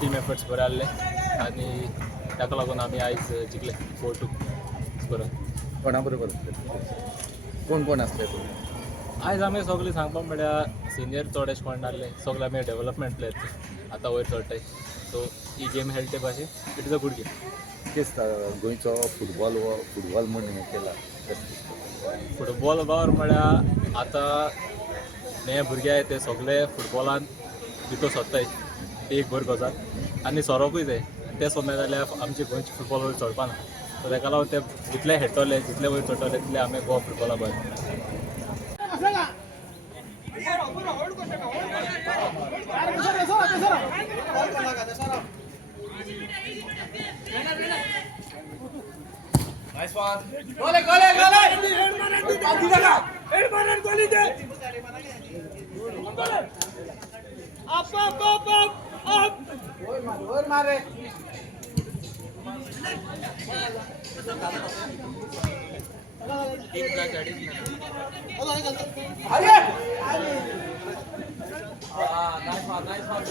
Team efforts बरे आसले आनी ताका लागून आमी आयज जिखले 4-2 स्कोर. कोणा बरोबर कोण कोण आसले आयज आमी सगळीं सांगपाक म्हळ्यार सिनियर चड अशें कोण नासले, सगळे आमी डेव्हलपमेंट प्लेयर्स आतां वयर चडटाय. सो ही गेम खेळटे भाशेन it is a good game. कितें दिसता गोंयचो फुटबॉल म्हूण हें केला फुटबॉल वावर म्हळ्यार आतां नवे भुरगे आसात ते सगळे फुटबॉलान भितर सोदताय, ती एक बरी गजाल. आनी सरोकूय जाय, ते सोदना जाल्यार आमचे गोंयचे फुटबॉल वयर चडपाना. सो ताका लागून ते जितले खेळटले जितले वयर चडटले तितले आमी गोवा फुटबॉला बरें. Nice one. Gole, gole, gole. Head maran goli de. Up, up, up, up, up. Or mare. Team का additional. अरे. Nice one, nice one.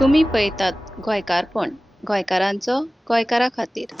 तुम्ही पळयतात गोंयकारपण, गोंयकारांचो गोंयकारा खातीर.